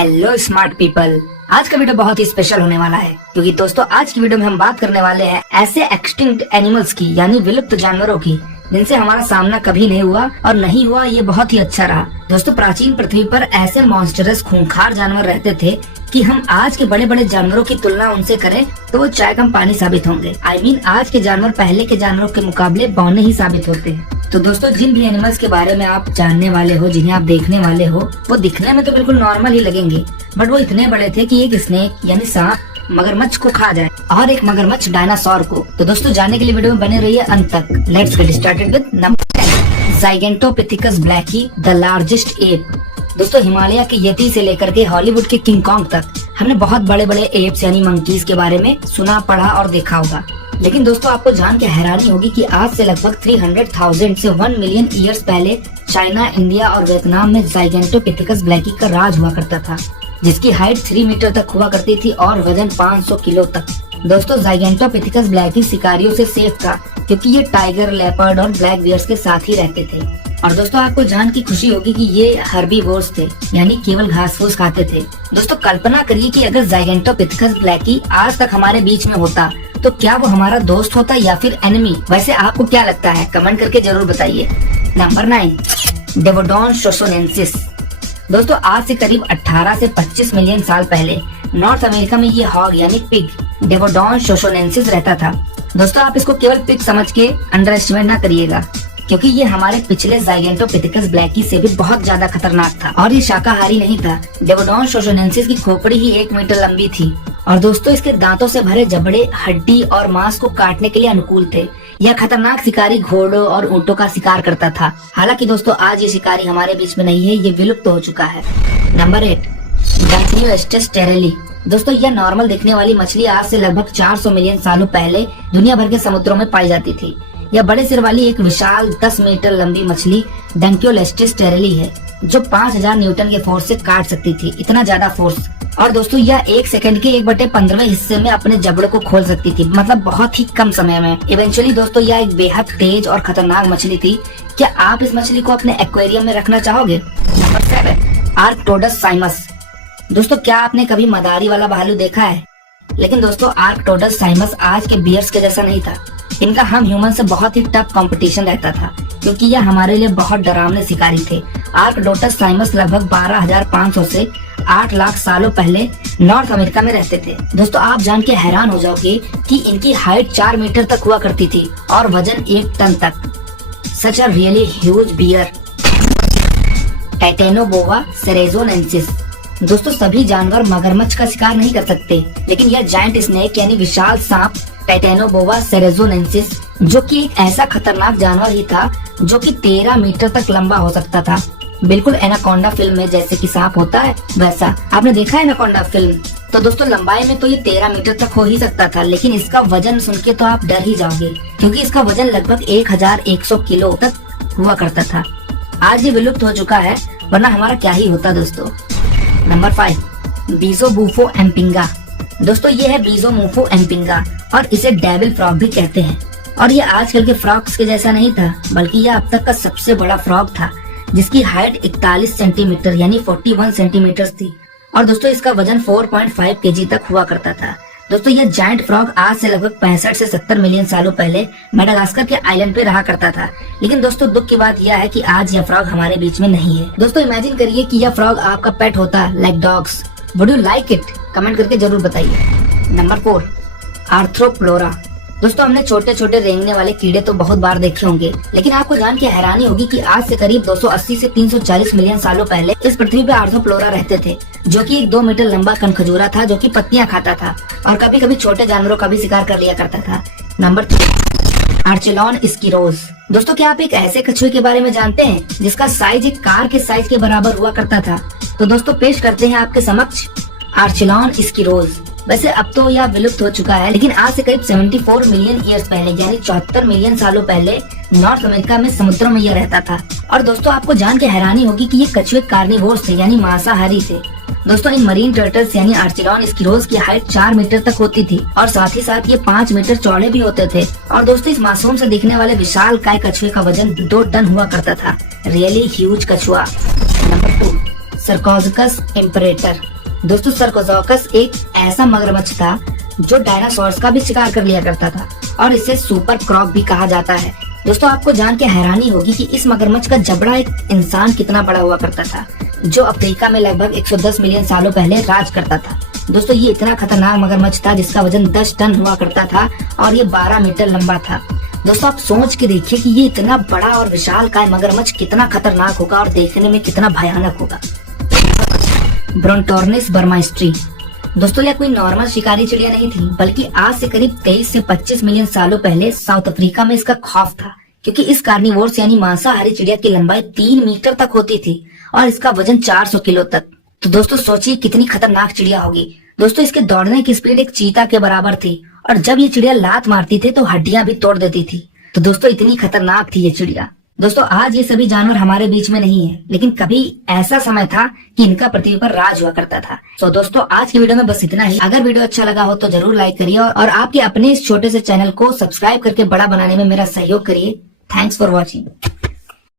Hello smart people, आज का video बहुत ही स्पेशल होने वाला है क्योंकि दोस्तों आज की वीडियो में हम बात करने वाले हैं ऐसे एक्सटिंक्ट एनिमल्स की यानी विलुप्त जानवरों की जिनसे हमारा सामना कभी नहीं हुआ और नहीं हुआ ये बहुत ही अच्छा रहा। दोस्तों प्राचीन पृथ्वी पर ऐसे मॉन्स्टरस खूंखार जानवर रहते थे कि हम आज के बड़े बड़े जानवरों की तुलना उनसे करें तो वो चाय कम पानी साबित होंगे। आज के जानवर पहले के जानवरों के मुकाबले बौने ही साबित होते हैं। तो दोस्तों जिन भी एनिमल्स के बारे में आप जानने वाले हो, जिन्हें आप देखने वाले हो, वो दिखने में तो बिल्कुल नॉर्मल ही लगेंगे, बट वो इतने बड़े थे कि एक स्नेक यानी सांप मगरमच्छ को खा जाए और एक मगरमच्छ डायनासोर को। तो दोस्तों जानने के लिए वीडियो में बने रहिए अंत तक। Let's get started with number 10, Gigantopithecus blacki, the largest ape. दोस्तों हिमालय के यति से लेकर के हॉलीवुड के किंग कॉन्ग तक हमने बहुत बड़े बड़े एप्स यानी मंकीज के बारे में सुना, पढ़ा और देखा होगा। लेकिन दोस्तों आपको जान के हैरानी होगी कि आज से लगभग 300,000 से 1 मिलियन ईयर्स पहले चाइना, इंडिया और वियतनाम में ज़ाइगेंटोपिथेकस ब्लैकी का राज हुआ करता था, जिसकी हाइट 3 मीटर तक हुआ करती थी और वजन 500 किलो तक। दोस्तों ज़ाइगेंटोपिथेकस ब्लैकी शिकारियों से सेफ था क्योंकि ये टाइगर, लेपर्ड और ब्लैक बियर्स के साथ ही रहते थे। और दोस्तों आपको जान की खुशी होगी कि ये हर्बीवोर्स थे यानी केवल घास फूस खाते थे। दोस्तों कल्पना करिए कि अगर ज़ाइगेंटोपिथेकस ब्लैकी आज तक हमारे बीच में होता तो क्या वो हमारा दोस्त होता या फिर एनिमी? वैसे आपको क्या लगता है? कमेंट करके जरूर बताइए। नंबर 9, डेवोडोन शोशोनेंसिस। दोस्तों आज से करीब 18 से 25 मिलियन साल पहले नॉर्थ अमेरिका में ये हॉग यानी पिग डेवोडोन शोशोनेंसिस रहता था। दोस्तों आप इसको केवल पिग समझ के अंडर एस्टिमेट न करिएगा क्योंकि ये हमारे पिछले ज़ाइगेंटोपिथेकस ब्लैकी से भी बहुत ज्यादा खतरनाक था और ये शाकाहारी नहीं था। डेवोडोन शोशोनेंसिस की खोपड़ी ही 1 मीटर लंबी थी और दोस्तों इसके दांतों से भरे जबड़े हड्डी और मांस को काटने के लिए अनुकूल थे। यह खतरनाक शिकारी घोड़ों और ऊंटों का शिकार करता था। हालांकि दोस्तों आज ये शिकारी हमारे बीच में नहीं है, ये विलुप्त हो चुका है। नंबर 8, डैंक्लियोस्टेस टेरेली। दोस्तों यह नॉर्मल दिखने वाली मछली आज से लगभग 400 मिलियन सालों पहले दुनिया भर के समुद्रों में पाई जाती थी। यह बड़े सिर वाली एक विशाल 10 मीटर लंबी मछली डैंक्लियोस्टेस टेरेली है जो 5000 न्यूटन के फोर्स से काट सकती थी, इतना ज्यादा फोर्स। और दोस्तों यह 1 सेकंड के 1/15वें हिस्से में अपने जबड़ों को खोल सकती थी, मतलब बहुत ही कम समय में। इवेंचुअली दोस्तों यह एक बेहद तेज और खतरनाक मछली थी। क्या आप इस मछली को अपने एक्वेरियम में रखना चाहोगे? नंबर 7, आर्क्टोडस साइमस। दोस्तों क्या आपने कभी मदारी वाला भालू देखा है? लेकिन दोस्तों आर्क्टोडस साइमस आज के बियर्स के जैसा नहीं था। इनका हम ह्यूमन से बहुत ही टफ कंपटीशन रहता था क्योंकि यह हमारे लिए बहुत डरावने शिकारी थे। आर्क्टोडस साइमस लगभग 12,500 से 8 लाख सालों पहले नॉर्थ अमेरिका में रहते थे। दोस्तों आप जान के हैरान हो जाओगे कि इनकी हाइट 4 मीटर तक हुआ करती थी और वजन 1 टन तक। Such a really huge bear. Titanoboa cerrejonensis. दोस्तों सभी जानवर मगरमच्छ का शिकार नहीं कर सकते, लेकिन यह जायंट स्नेक यानी विशाल सांप टाइटेनोबोआ सेरेज़ोनेंसिस जो कि एक ऐसा खतरनाक जानवर ही था जो कि 13 मीटर तक लंबा हो सकता था। बिल्कुल एनाकोंडा फिल्म में जैसे कि सांप होता है वैसा। आपने देखा है एनाकोंडा फिल्म? तो दोस्तों लंबाई में तो ये 13 मीटर तक हो ही सकता था, लेकिन इसका वजन सुन के तो आप डर ही जाओगे क्योंकि इसका वजन लगभग 1100 किलो तक हुआ करता था। आज ये विलुप्त हो चुका है, वरना हमारा क्या ही होता दोस्तों। नंबर 5, बीजोबूफो एम्पिंगा। दोस्तों ये है बीजोमूफो एम्पिंगा और इसे डेविल फ्रॉग भी कहते हैं। और ये आजकल के फ्रॉग्स के जैसा नहीं था, बल्कि यह अब तक का सबसे बड़ा फ्रॉग था जिसकी हाइट 41 सेंटीमीटर यानी 41 सेंटीमीटर थी। और दोस्तों इसका वजन 4.5 केजी तक हुआ करता था। दोस्तों यह जायंट फ्रॉग आज से लगभग 65 से 70 मिलियन सालों पहले मेडागास्कर के आइलैंड पे रहा करता था। लेकिन दोस्तों दुख की बात यह है कि आज यह फ्रॉग हमारे बीच में नहीं है। दोस्तों इमेजिन करिए कि यह फ्रॉग आपका पेट होता, like dogs. Would you like it? Comment करके जरूर बताइए। नंबर 4, आर्थ्रोप्लोरा। दोस्तों हमने छोटे छोटे रेंगने वाले कीड़े तो बहुत बार देखे होंगे, लेकिन आपको जान के हैरानी होगी कि आज से करीब 280 से 340 मिलियन सालों पहले इस पृथ्वी पे आर्थ्रोप्लोरा रहते थे जो कि एक 2 मीटर लंबा कनखजूरा था जो कि पत्तियां खाता था और कभी कभी छोटे जानवरों का भी शिकार कर लिया करता था। नंबर 3, आर्चेलॉन स्किरोज। दोस्तों क्या आप एक ऐसे कछुए के बारे में जानते हैं जिसका साइज एक कार के साइज के बराबर हुआ करता था? तो दोस्तों पेश करते हैं आपके समक्ष आर्चेलॉन स्किरोज। वैसे अब तो यह विलुप्त हो चुका है, लेकिन आज से करीब 74 मिलियन ईयर्स पहले यानी 74 मिलियन सालों पहले नॉर्थ अमेरिका में समुद्रों में यह रहता था। और दोस्तों आपको जान के हैरानी होगी कि ये कछुए कार्निवोर्स थे यानी मांसाहारी थे। दोस्तों इन मरीन टर्टल्स यानी आर्चेलॉन स्किरोज की हाइट 4 मीटर तक होती थी और साथ ही साथ ये 5 मीटर चौड़े भी होते थे। और दोस्तों इस मासूम से दिखने वाले विशाल काय कछुए का वजन 2 टन हुआ करता था। रियली ह्यूज कछुआ। नंबर 2, सर्कोज़कस इम्परेटर। दोस्तों सर्कोज़कस एक ऐसा मगरमच्छ था जो डायनासोर्स का भी शिकार कर लिया करता था और इसे सुपर क्रॉक भी कहा जाता है। दोस्तों आपको जान के हैरानी होगी कि इस मगरमच्छ का जबड़ा एक इंसान कितना बड़ा हुआ करता था, जो अफ्रीका में लगभग 110 मिलियन सालों पहले राज करता था। दोस्तों ये इतना खतरनाक मगरमच्छ था जिसका वजन 10 टन हुआ करता था और ये 12 मीटर लंबा था। दोस्तों आप सोच के देखिए कि ये इतना बड़ा और विशालकाय मगरमच्छ कितना खतरनाक होगा और देखने में कितना भयानक होगा। ब्रोंटोर्निस बर्माइस्ट्री। दोस्तों यह कोई नॉर्मल शिकारी चिड़िया नहीं थी, बल्कि आज से करीब 23 से 25 मिलियन सालों पहले साउथ अफ्रीका में इसका खौफ था, क्योंकि इस कार्निवोर्स यानी मांसाहारी चिड़िया की लंबाई 3 मीटर तक होती थी और इसका वजन 400 किलो तक। तो दोस्तों सोचिए कितनी खतरनाक चिड़िया होगी। दोस्तों इसके दौड़ने की स्पीड एक चीता के बराबर थी और जब ये चिड़िया लात मारती थी तो हड्डियां भी तोड़ देती थी। तो दोस्तों इतनी खतरनाक थी ये चिड़िया। दोस्तों आज ये सभी जानवर हमारे बीच में नहीं है, लेकिन कभी ऐसा समय था कि इनका पृथ्वी पर राज हुआ करता था। तो दोस्तों आज की वीडियो में बस इतना ही। अगर वीडियो अच्छा लगा हो तो जरूर लाइक करिए और आपके अपने इस छोटे से चैनल को सब्सक्राइब करके बड़ा बनाने में मेरा सहयोग करिए। Thanks for watching.